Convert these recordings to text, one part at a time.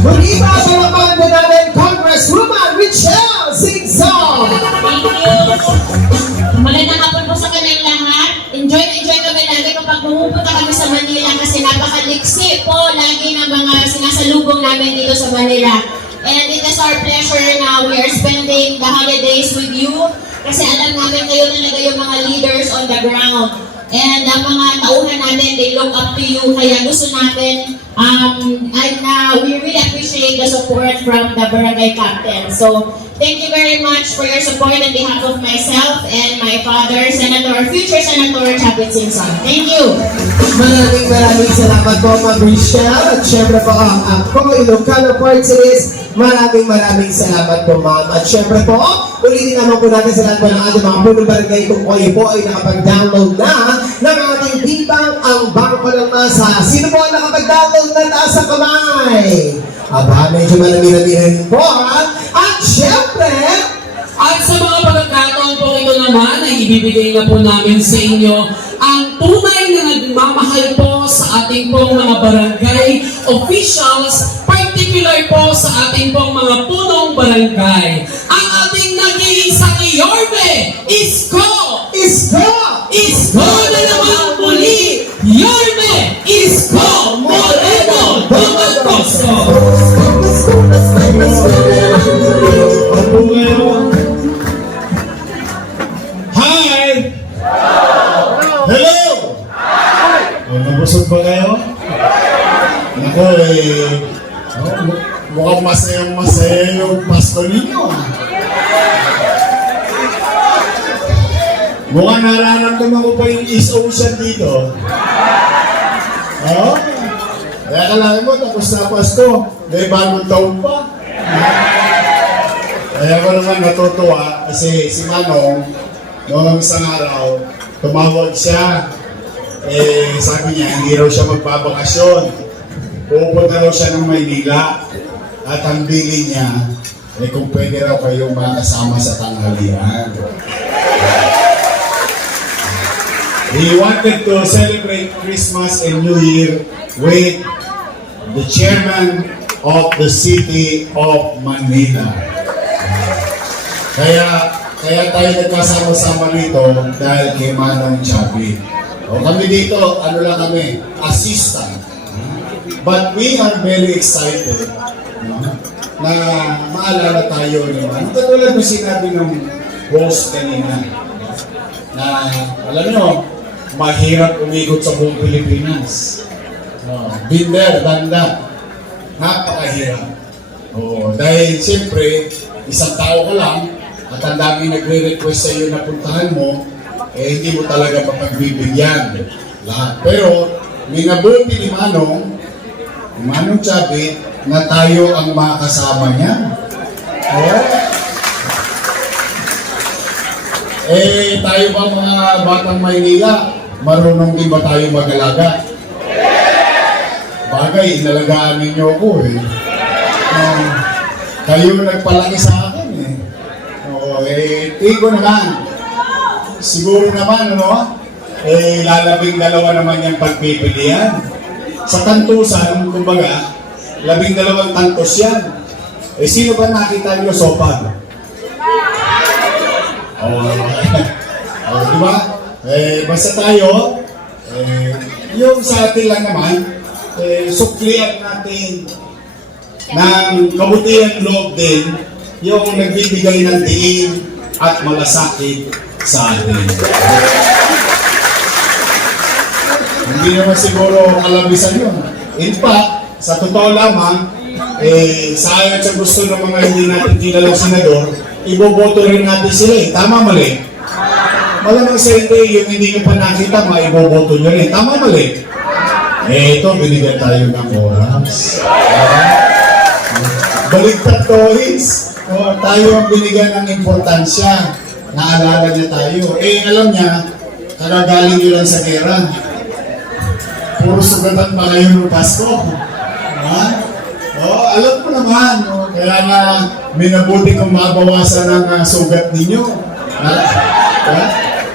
Muli pa palapakan po natin Congresswoman Richelle Singson. Thank you. Magandang hapon po sa kanyang lahat. Enjoy na enjoy kami lagi kapag pumupunta kami sa Manila kasi napakaliksi po lagi ng mga sinasalubong namin dito sa Manila. And it is our pleasure na we are spending the holidays with you kasi alam namin kayo talaga yung mga leaders on the ground. And ang mga tauhan natin, they look up to you. Kaya gusto natin, we really appreciate the support from the barangay captain. So, thank you very much for your support on behalf of myself and my father, future Senator Chavit Singson. Thank you! Maraming salamat po, Ma'am Richelle. At syempre po ang ako, Ilocano Party List. Maraming salamat po, Ma'am. At syempre po, ulitin naman po natin sa lahat po ng ating mga punong barangay kung kayo po ay nakapag-download na ng ating Bibang ang Bangko ng Masa. Sino po ang nakapag-download na taas sa kamay? Aba, medyo marami-rami po, ha? At syempre, at sa mga pagkakataon po ito naman ay ibibigay na po namin sa inyo ang tunay na nagmamahal po sa ating pong mga barangay officials, particular po sa ating pong mga punong barangay. Ang ating nag-iisang Yorme, Isko! Na naman muli, Yorme, Isko, Moreno, Domagoso! Hi! Hello! Nabusog ba kayo? Nako mukhang masaya yung pasto ninyo. Mukhang nararamdaman ko pa yung East Ocean dito. Kaya kailangan mo, tapos na Pasko, may bagong taon pa. Kaya ko naman natutuwa kasi si Manong, noong isang araw, tumawag siya. Sabi niya, hindi raw siya magbabakasyon. Pupunta raw siya ng Maynila. At ang bili niya, kung pwede raw kayong makasama sa tanghalian. He wanted to celebrate Christmas and New Year with the chairman of the city of Manila. Kaya tayo nagkasama-sama dito dahil kay Manong Chavit. Kami dito, ano lang kami, assistant. But we are very excited na maalala tayo naman. Katulad na sinabi ng host kanina na, alam nyo, mahirap umikot sa buong Pilipinas. Been there, done that. Napakahirap. Dahil siyempre, isang tao ka lang, at ang dami nagre-request sa iyo na puntahan mo, hindi mo talaga mapagbibigyan lahat. Pero, minabuti ni Manong Chavit, na tayo ang makasama niya. Tayo ba mga batang Maynila, marunong din ba tayo mag-alaga? Bagay, inalagaan ninyo ako kayo nagpalaki sa akin tigo naman. Siguro naman, lalabing dalawa naman yung pagpipilian. Sa tantusan, kumbaga, 12 tantos yan. Sino ba nakita nyo sopag? Diba? Basta tayo, yung sa atin lang naman, suklian natin ng kabutihan loob din yung nagbibigay ng diin at malasakit sa atin. Hindi naman siguro kalabisan yun. In fact, sa totoo lamang, sa ayon sa gusto ng mga hindi natin kilalang senador, iboboto rin natin sila Tama, mali? Malamang sa yung hindi nyo pa nakita, maiboboto nyo rin. Tama, mali? Ito, binigyan tayo ng oras. Baligtad toys. Tayo ang binigyan ng importansya. Naalala niya tayo. Alam niya, kagagaling nyo lang sa gera. Puro sugatan pa kayo ng Pasko. Alam ko naman. Kaya nga, minabuti kong mabawasan ang sugat ninyo.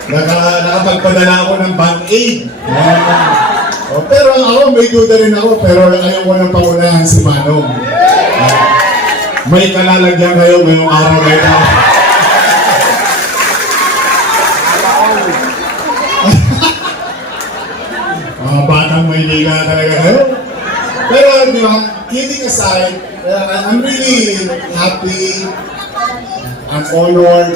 Nakapagpadala ako ng Band-Aid. Pero ako, may duda rin ako, pero ayaw ko nang pangunahan si Manong. May kalalagyan kayo ngayong araw na ito. Mga batang Maynila talaga kayo. Pero di ba, kidding aside, I'm really happy, I'm honored.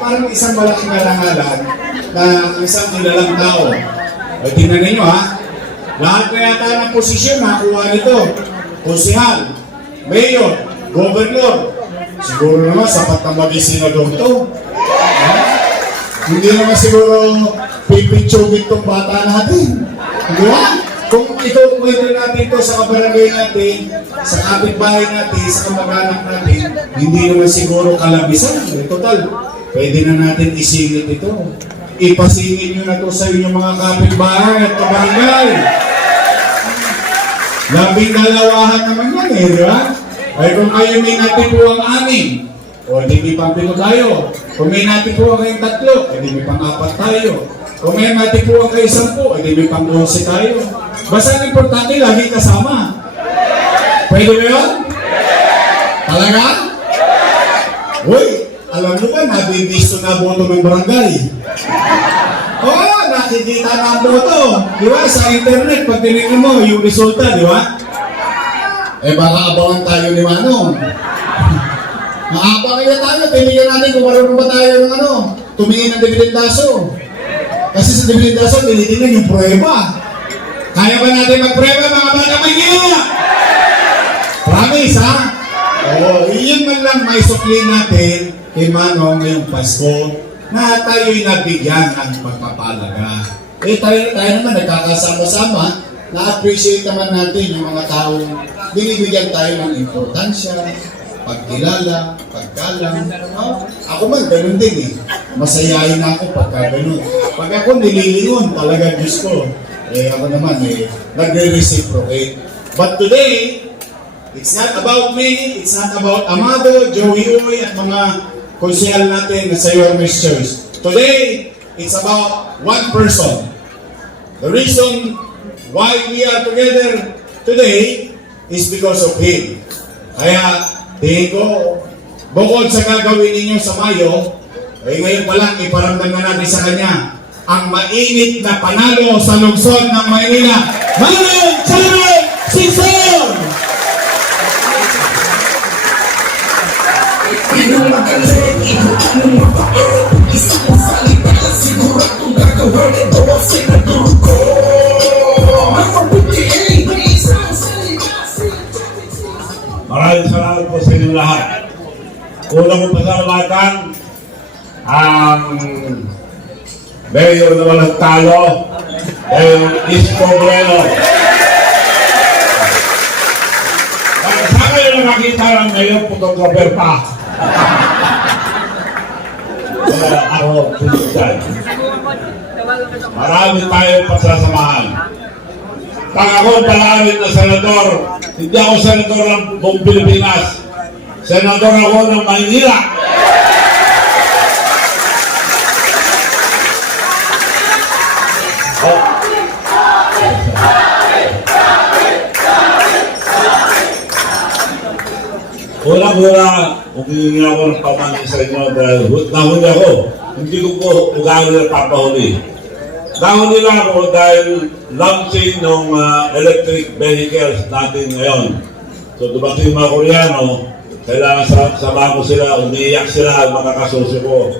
Parang isang malaking karangalan na isang kilalang tao. O tingnan ninyo ha, lahat na yata ng posisyon nakuha nito. Konsehal, mayor, gobernador. Siguro naman sapat na maging senador to. Hindi naman siguro pipitsugin tong bata natin. Di ba? Kung ikukwento natin to sa kabarangay natin, sa kapitbahay natin, sa kamag-anak natin, hindi naman siguro kalabisan. Total, pwede na natin isingit ito. Ipasingit nyo na to sa inyong mga kapitbahay at kabarangay. Labing dalawahan naman yan di ba? Ay kung kayo may natipuang anim, o di may pang-pito tayo. Kung may natipuang kayong 3, di may pang-4 tayo. Kung may natipuang kayo 10, di may pang-11 tayo. Basta ang importante, lagi kasama. Pwede ba yun? Talaga? Uy, alam mo ba, nabibisto na boto ng barangay? Oo, nakikita na ang boto. Di ba? Sa internet, pag tinignan mo, yung resulta, di ba? Baka abangan tayo ni Manong. Maabangan na tayo, tinignan natin kung marunong ba tayo ng tumingin ng dividendaso. Kasi sa dividendaso, tinitingnan yung prueba. Kaya ba natin mag-prueba, mga bata Maynila? Promise, ha? Oo, yun man lang may sukli natin kay Manong ngayong Pasko na tayo'y nabigyan ng pagpapalaga. Tayo naman nagkakasama-sama, na-appreciate naman natin yung mga taong binibigyan tayo ng importansya, pagkilala, paggalang. Ako man, ganun din Masayahin ako pagka ganun. Pag ako nililingon, talaga Diyos ko. Ako naman, nagre-reciprocate. But today, it's not about me, it's not about Amado, Joey Uy, at mga konsehal natin sa Yormes Church. Today, it's about one person. The reason why we are together today is because of him. Kaya, tingin ko, bukod sa gagawin ninyo sa Mayo, ngayon pa lang, iparamdam na natin sa kanya ang mainit na panalo sa lungsod ng Maynila. Manong Charlie Sison! Maraming salamat po sa inyong lahat. Unang ko pasalamatan ang Mayor na walang talo, Isko Moreno. Saan kayo nakakita ng Mayor photographer pa? Ako, sinundan. Marami tayong pasasamahan. Pag ako palawit na senador, hindi ako senador ng buong Pilipinas. Senador ako ng Maynila. Una-una, humingi ako ng pamangkin sa inyo dahil nahuli ako. Hindi ko po ugali na papahuli. Nahuli na ako dahil launching ng electric vehicles natin ngayon. So dumating mga Koreano, kailangan sama ko sila, umiiyak sila ang mga kasuso ko.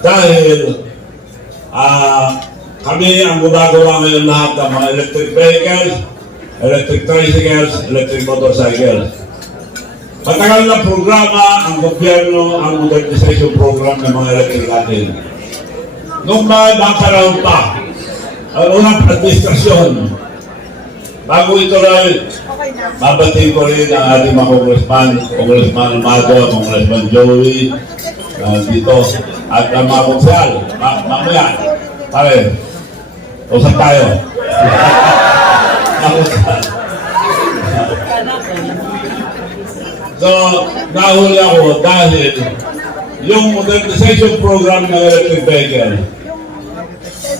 Dahil kami ang gumagawa ngayon lahat ng mga electric vehicles, electric tricycles, electric motorcycles. Matagal na programa ang gobyerno ang modernization program ng mga electric natin. Noong nakaraan pa, ang unang administrasyon, bago ito rin, babatiin ko rin ang ating mga Congressman Amado, Congressman Joey, dito, at ang mga konsehal. Mamaya, pare, usap tayo. So, nahuli ako dahil yung modernization program ng electric vehicle,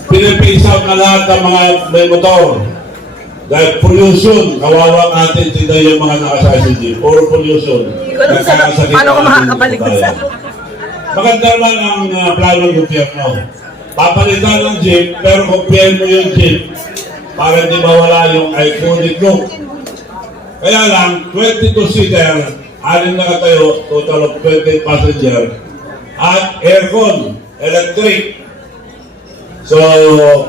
Pinipisa out na lahat ng mga may motor. Dahil pollution, kawawa natin sila yung mga nakasaya sa jeep. Puro pollution. Nagkakasakit Paano ko ang makakabalik ating sa... bayan. Maganda naman ang plano ng gobyerno. Papalitan ng jeep, pero kopyahin mo yung jeep para hindi mawala yung iconic look. Kaya lang, 22-seater, 6 na katayo, total of 20 passenger, at aircon, electric. So,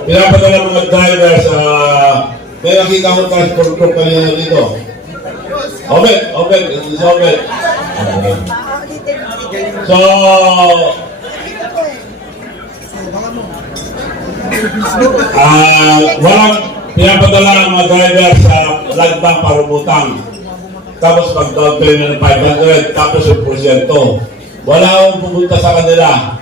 pinapadala mga driver sa... may nakita ko transport group kanina dito. Obed, ito si Obed. So, walang pinapadala ang mga driver sa lagdang para umutang. Tapos pag down payment ng 500, tapos yung porsyento. Wala akong pumunta sa kanila.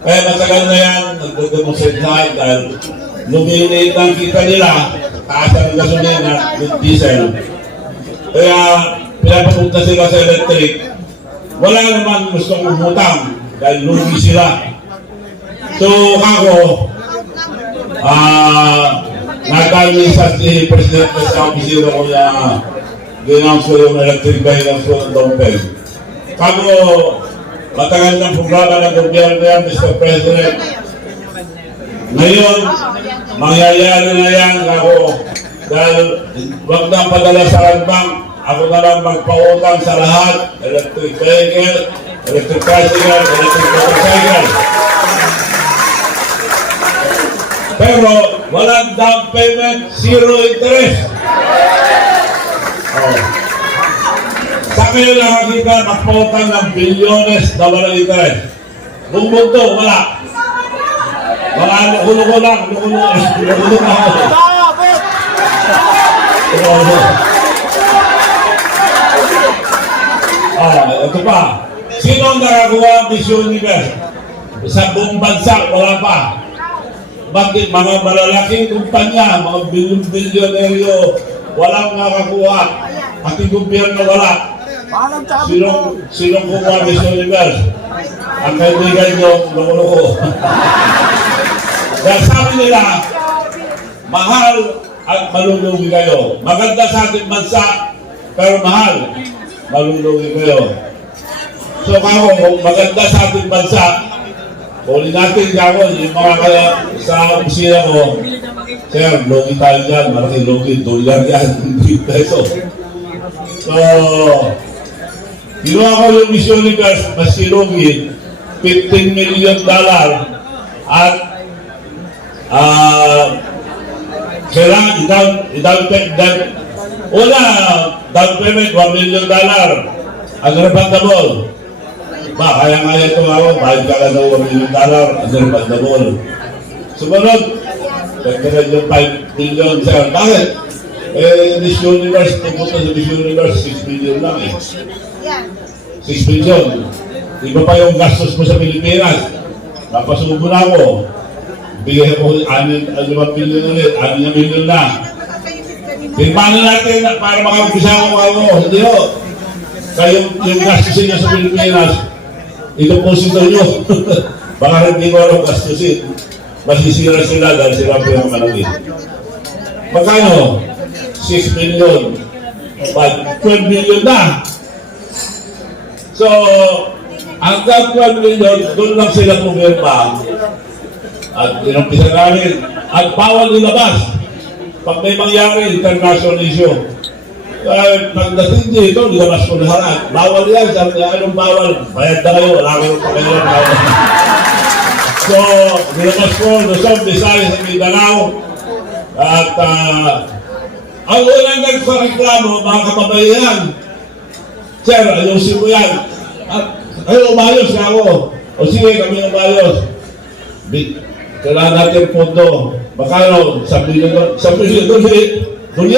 Kaya matagal na yan, nagdedemonstrate na dahil lumiliit ang kita nila, taas ang gasolina, diesel. Kaya pinapapunta sila sa electric. Wala naman gustong umutang dahil lugi sila. So ako, nagkali sa si President sa opisina ko na ginawa ko yung electric guidance ko ng Dompel. Kako, matagal ng programa ng gobyerno yan, Mr. President. Ngayon, mangyayari na yan ako dahil wag na padala sa land bank, ako na lang magpautang sa lahat, electric vehicle, electric tricycle, electric motorcycle. Pero walang down payment, zero interest. Oh. Sa kayo nakakita, magpautang ng bilyones na walang interest. Buong mundo, wala. Mga lukulo lang, lukulo na ako. Ito pa. Sino ang nakakuha ang Miss Universe? Sa buong bansa, wala pa. Bakit mga malalaking kumpanya, mga bilyon-bilyonaryo, walang nakakuha. At yung gobyerno wala. Sinong kuha Miss Universe? Ang kaibigan nyo, loko-loko. Dahil sabi nila, mahal at malulugi kayo. Maganda sa ating bansa, pero mahal, malulugi kayo. So kako, maganda sa ating bansa, huli natin kako, yung mga kaya sa opisina ko, sir, lugi tayo dyan, malaki lugi, $1 yan, hindi peso. So, ginawa ko yung Miss Universe, mas lugi, $15 million at kailangan i-down payment. Una, down payment, $1 million. Ang refundable. Kaya ito nga ako, bahid ka lang ng $1 million, ang refundable. Sumunod, nagkaroon yung $5 million, sir. Bakit? Miss Universe, pupunta sa Miss Universe, $6 million lang eh. 6 million. Iba pa yung gastos mo sa Pilipinas. Napasubo na ako. Bigay ko 5 million ulit, 6 million na. Tingnan natin para makapisa ko ako. Hindi ho. Kayo yung gastusin nyo sa Pilipinas, ito po sito nyo. Baka hindi ko alam gastusin. Masisira sila dahil sila po yung malaki. Magkano? 6 million. But 12 million na. So, hanggang 12 million, doon lang sila pumirma. At inumpisa namin. At bawal nilabas. Pag may mangyari, international issue. Pagdating dito, nilabas ko lahat. Bawal yan. Sabi niya, anong bawal? Bayad na kayo. Wala kayo pa kayo. So, nilabas ko, Luzon, Visayas, sa Mindanao. At ang unang nagpareklamo, mga kababayan, sir, ayusin mo yan. At ayaw, umayos ka ako. O sige, kami umayos. Kailangan natin pondo. Makano? $1 billion ulit. $1.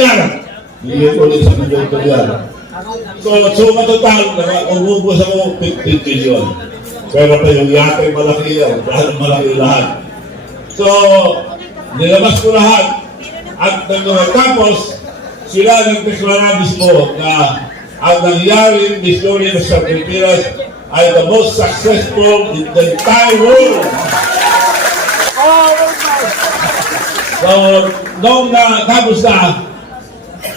Bigyan ko ulit $1 billion. So matotal, umubos ako 15 billion. Pero pa yung yate malaki yan. Malaki lahat. So, nilabas ko lahat. At tapos, sila nagdeklara mismo na ang nangyari Miss Universe sa Pilipinas ay the most successful in the entire world. So, noong tapos na,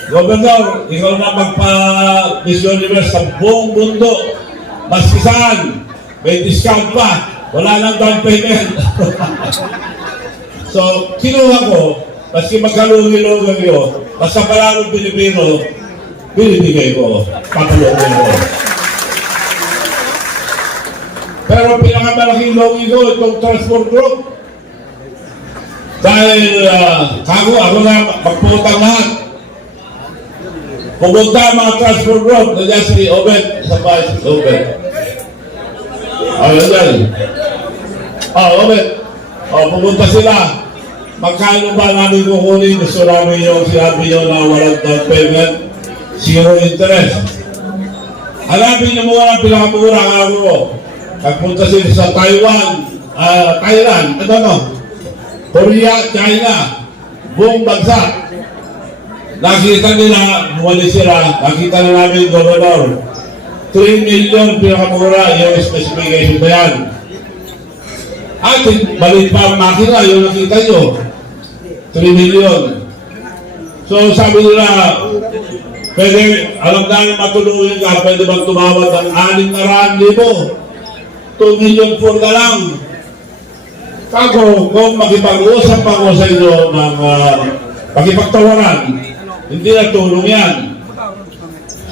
Gobernador, ikaw na magpa-Miss Universe sa buong mundo. Maski saan, may discount pa. Wala nang down payment. So, kinuha ko, maski magkalugi-lugi ko, basta palalong Pilipino, binibigay ko, patulogin ko. Pero pinakamalaking logi ko, itong transport group. Dahil ako na magputang lahat. Pumunta ang mga transport group, nandiyan si Obed, sa bahay si Obed. Nandiyan. Obed. Pumunta sila. Magkano ba namin kukunin? Gusto namin yung sinabi nyo na walang down payment, zero interest. Hanapin nyo muna ang pinakamura ang ako ko. Pagpunta sila sa Taiwan, Thailand, Korea, China, buong bansa. Nakita nila, bumalik sila, nakita na namin, Gobernador, 3 million pinakamura yung specification na yan. At balik pa ang makina, yung nakita nyo, 3 million. So sabi nila, pwede, alam namin matulungin ka, pwede bang tumawad ng 600,000? 2 million for na lang. Kako, kung makipag-usap ako sa inyo ng pakipagtawaran, hindi na tulong yan.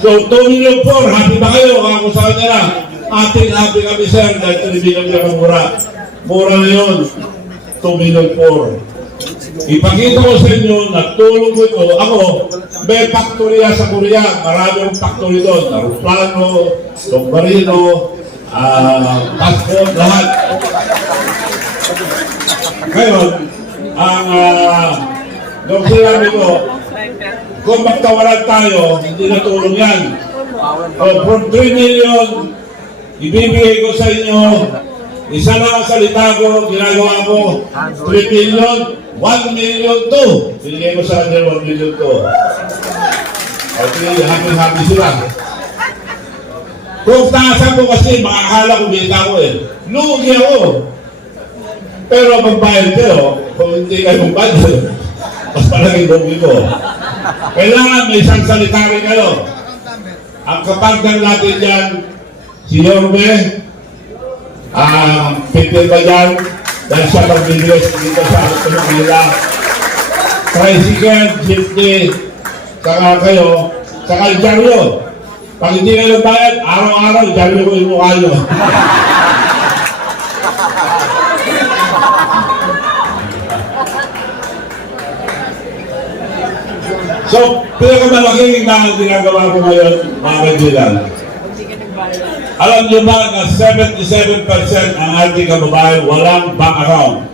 So, 2 million for, happy ba kayo? Ako sa kanya lang, happy kami sir, dahil 3 million na mura. Mura na yun, 2 million for. Ipakita ko sa inyo, nagtulong ko ito. Ako, may factory sa Korea, marami akong factory doon. Aeroplano, submarino, passport, lahat. Ngayon, nung sinabi ko, kung magtawaran tayo, hindi na tulong yan. From 3 million, ibibigay ko sa inyo, isa lang ang salita ko, ginagawa ko, 3 million, 1 million to. Binigay ko sa kanila 1 million to. Okay, happy sila. Kung taasan ko kasi, makakala ko binita ko eh. Lugi ako. Pero magbayad kayo, kung hindi kayo magbayad, mas palaging lugi ko. Kailangan may isang salita rin kayo. Ang kapagdan natin dyan, si Yorme, Peter ba dyan, dahil siya mag-bilis dito sa Manila. Tricycle, jeepney, saka kayo, saka idyaryo. Pag hindi kayo bayad, araw-araw, idyaryo ko yung mukha nyo. So, pinakamalaking na ginagawa ko ngayon, mga kaibigan. Alam niyo ba na 77% ang ating kababayan walang bank account?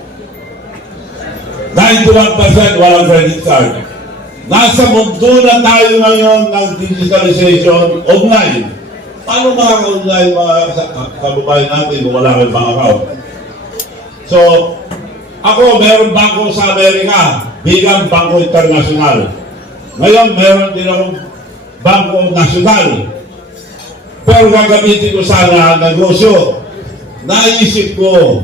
91% walang credit card. Nasa mundo na tayo ngayon ng digitalization online. Paano makaka-online mga kababayan natin kung wala kayong bank account? So, ako meron bangko sa Amerika bilang bangko internasyonal. Ngayon, meron din akong bangko nasyonal. Pero gagamitin ko sana ang negosyo. Naisip ko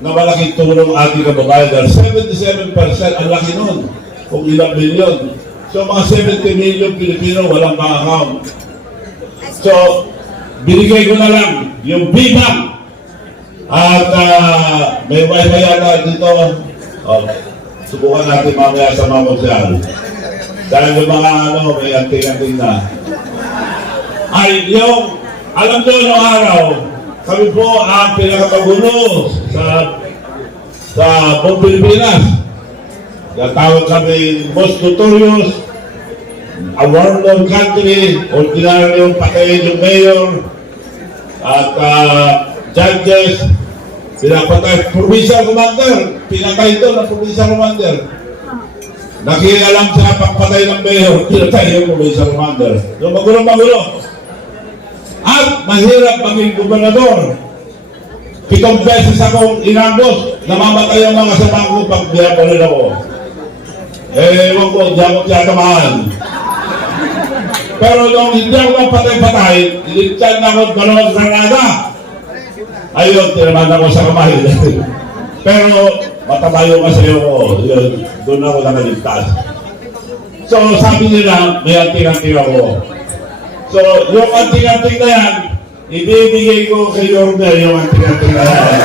na malaking tulong ating kababayan dahil 77% ang laki nun kung ilang milyon. So mga 70 million Pilipino walang bank account. So binigay ko na lang yung BBank at may wifi yata dito. Subukan natin mamaya sa mga konsyal. Dahil yung mga may anting-anting na. Ay, yung, alam nyo noong araw, kami po ang pinakamagulo sa buong Pilipinas. Natawag kami most notorious, a warlord country, ordinary yung patayin yung mayor, at judges, pinapatay, provincial commander, pinatay ito ng provincial commander. Nakialam sa pagpatay ng mayor, pinatay yung provincial commander. So magulo. At mahirap maging gobernador. 7 beses akong inambos, namamatay ang mga kasama ko pag biyaparin ako. Ewan ko, di ako tiyatamaan. Pero nung hindi ako patay-patay, iligtan na ako dalawang granada. Ayun, tinaman ako sa kamay. Pero mataba yung kasayo ko. Yun, doon ako nakaligtas. So, sabi nila, may anting-anting ako. So, yung anting-anting na yan, ibibigay ko kay Yorme yung anting-anting na yan.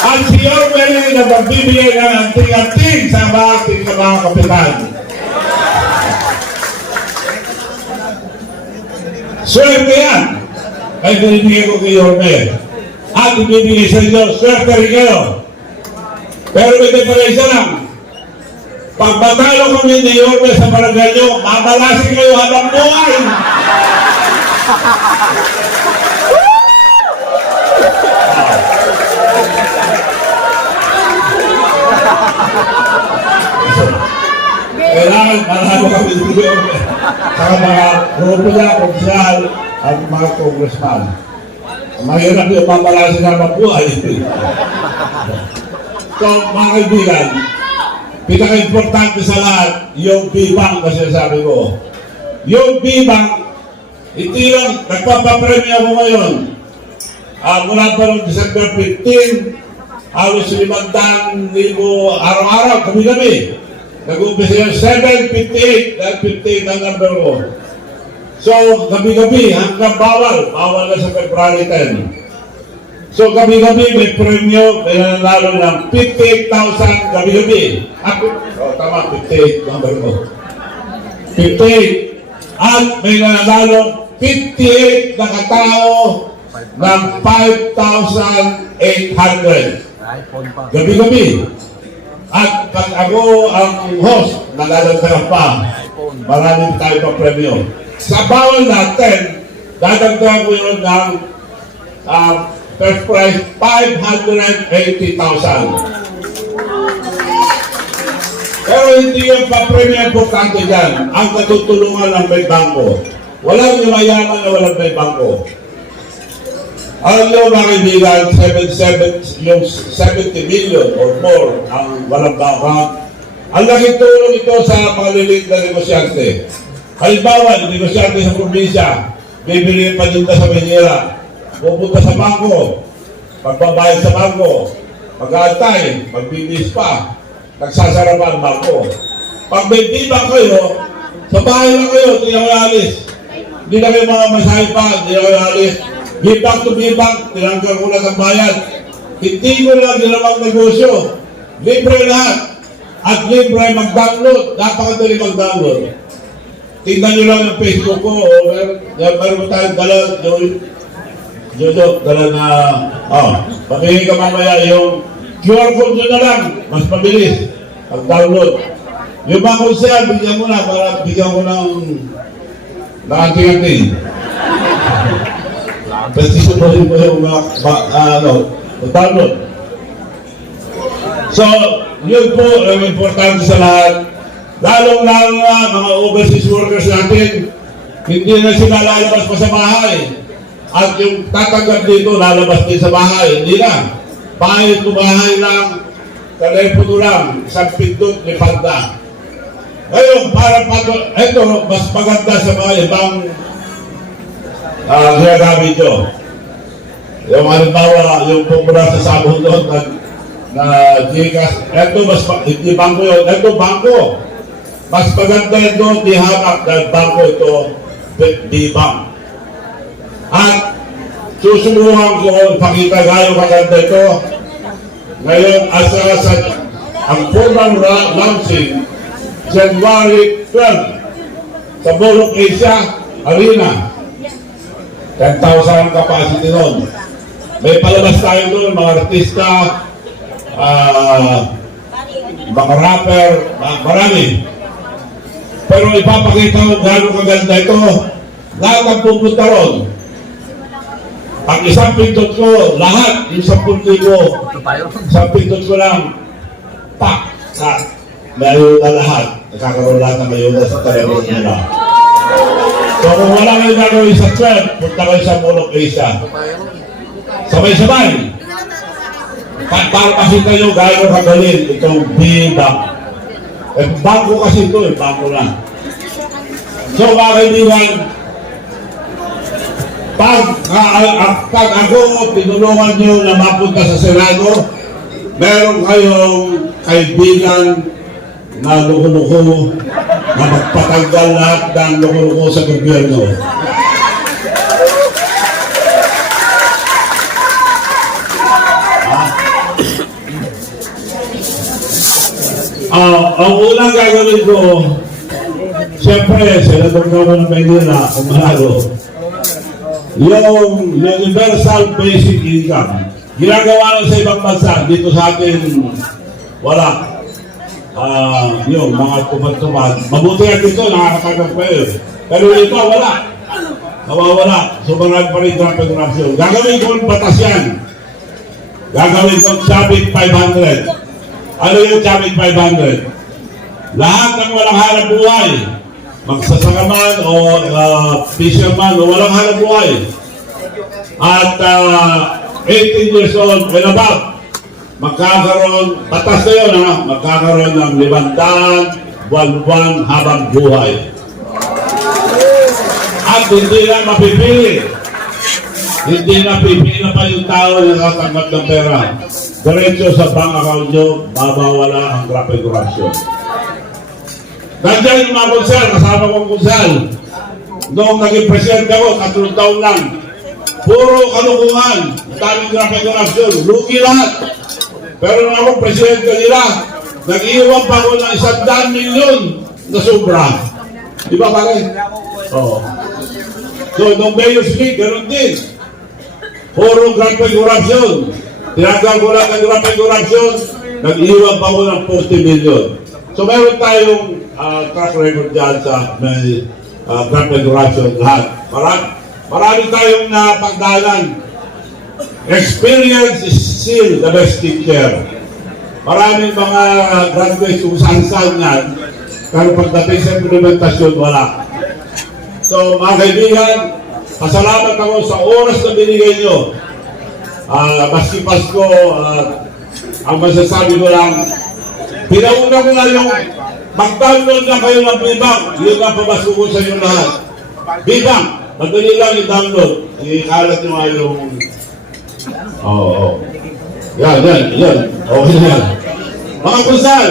At si Yorme rin na magbibigay ng anting-anting sa mga kapitan. Swerte yan! Ay binibigay ko kay Yorme. At ibibigay sa inyo, swerte rin kayo. Pero may diferensya lang. Pag matalo kami ni Yorme sa barangay nyo, mamalasin kayo habang buhay! Kailangan manalo kami ni Yorme. Saka mga grupo niya, konsyal, at mga congressman. Mahirap yung mamalasin habang buhay. So, mga kaibigan, pinaka-importante sa lahat, yung bibang kasi sabi ko. Yung bibang, hindi lang, nagpapapremyo ako ngayon. Mula pa noong December 15, halos 500,000 araw-araw, kami-kami. Nag-umpisa yung 758, dahil 58 ang number ko. So, gabi-gabi, hanggang bawal na sa February 10. So, gabi-gabi may premyo, may nanalo ng 58,000 gabi-gabi. Tama, 58 number ko. 58. At may nanalo 58 na katao ng 5,800. Gabi-gabi. At pag ako ang host, nalalagdagan pa. Maraming tayo pa premyo. Sa bawal natin, dadagdagan ko yun ng first prize, 580,000. Pero hindi yung pa-premyo importante dyan. Ang natutulungan ng may bangko. Walang yumayaman na walang may bangko. Alam nyo mga kaibigan, 70 million or more ang walang bangko. Ang laking tulong ito sa mga lilit na negosyante. Halimbawa, yung negosyante sa probinsya, bibili pa din sa Manila, pupunta sa bangko, pagbabayad sa bangko, mag-aantay, magbibis pa, nagsasara pa ang bangko. Pag may bibang kayo, sa bahay lang kayo, hindi na kayo alis. Hindi na kayo mga masahe pa, hindi na kayo alis. Bibang to bibang, tinanggal ko lang ang bayad. Hindi ko lang ginawang negosyo. Libre lahat. At libre mag-download. Napakadali mag-download. Tingnan nyo lang yung Facebook ko. Meron tayong dala, Jojo, dala na, pamili ka mamaya yung QR code nyo na lang. Mas mabilis. Mag-download. Yung mga konsel, bigyan mo na para bigyan ko ng nakating-ating. Kasi subuhin mo yung mag-download. So, yun po ang importante sa lahat. Lalong-lalo na mga overseas workers natin, hindi na sila lalabas pa sa bahay. At yung tatanggap dito, lalabas din sa bahay. Hindi na. Bahay to bahay lang, telepono lang, isang pindot, lipad na. Ngayon, ito, mas maganda sa mga ibang ginagamit nyo. Yung halimbawa, yung pumula sa sabon doon na Gcash, ito mas, hindi bangko yun, ito bangko. Mas maganda ito, di hamak, dahil bangko ito, di-bank. At susubuhan ko, pakita gayong maganda ito. Ngayon, ang formal launching, January 12, sa Bolog Asia Arena. 10,000 ang capacity nun. May palabas tayo doon, mga artista, mga rapper, marami. Pero ipapakita ko gano'ng kaganda ito. Lahat ang pupunta ron. Ang isang pindot ko, lahat, yung 10,000, isang pindot ko lang, pak, may ayuda lahat. Nakakaroon lahat ng ayuda sa telepono nila. So kung wala kayo gagawin sa 12, punta kayo sa Bolog Asia. Sabay-sabay. Para kasi kayo gano'ng kagaling itong B-Bank. Bangko kasi ito, bangko lang. So mga kaibigan, pag ako tinulungan nyo na mapunta sa Senado, meron kayong kaibigan na loko-loko na magpatanggal lahat ng loko-loko sa gobyerno. Ang unang gagawin ko, siyempre, senador ko ng Maynila, kung manalo, yung universal basic income. Ginagawa lang sa ibang bansa, dito sa atin, wala. Yung mga tumad-tumad. Mabuti nga dito, nakakatanggap pa yun. Pero dito, wala. Nawawala. So marami pa rin corruption. Gagawin ko ang batas yan. Gagawin ko ang Sabit 500. Ano yung Sabit 500? Lahat ng walang hanap buhay, magsasaka man o fisherman o walang hanap buhay, at 18 years old and above, magkakaroon, batas na yun, magkakaroon ng 500 buwan-buwan habang buhay. At hindi na mapipili. Hindi na pipili na pa yung tao na nakatanggap ng pera. Diretso sa bank account nyo, babawala ang grabe corruption. Nandiyan yung mga konsel, kasama kong konsel. Noong naging presidente ako, 3 taon lang. Puro kalukuhan, daming grabe corruption, lugi lahat. Pero nung ako presidente nila, nag-iwan pa ako ng 100 milyon na sobra. Di ba pare? Oo. So, nung Mayor's League, ganoon din. Puro grabe corruption. Tinanggal ko lang ng grabe corruption, nag-iwan pa ako ng 40 milyon. So, meron tayong track record dyan sa may grabe corruption lahat. Marami tayong napagdalan. Experience is still the best teacher. Maraming mga graduates kung saan-saan yan, pero pagdating sa implementasyon, wala. So, mga kaibigan, pasalamat ako sa oras na binigay nyo. Maski Pasko, ang masasabi ko lang, pinauna ko na yung mag-download na kayo ng Bibang. Yun ang pabasko ko sa inyo lahat. Bibang, madali lang i-download. I-kalat nyo nga yung... Oo. Yan. Okay na yan. Mga kusal!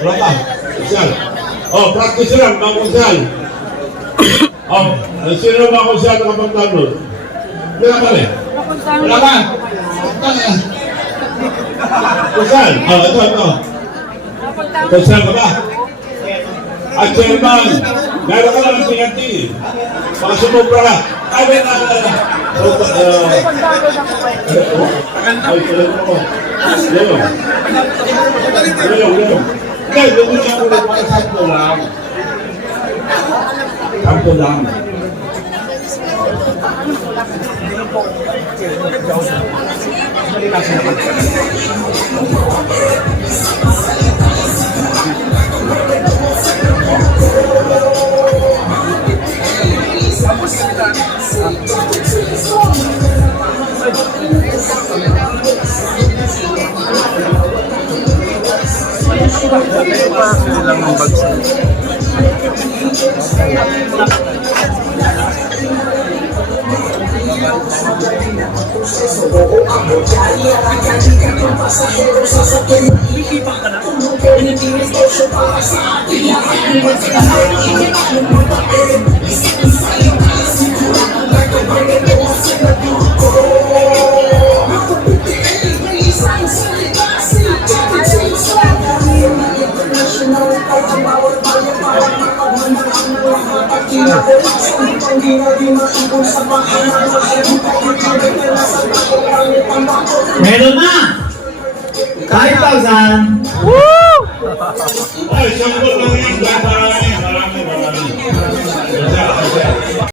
Wala pa. Kusal. Practice lang, mga kusal. Sino mga kusal na kapag-download? Wala pa rin. Wala pa. Kusal. Ito. Kusal ka ba? At chairman, meron ka lang tingati. Mga sumubra ka. Ay, na. Ay, tuloy mo ko. Leo. Hindi, doon siya ulit mga sakto lang. Sakto lang. Lang ng bagsak. Meron na! 5,000! Woo!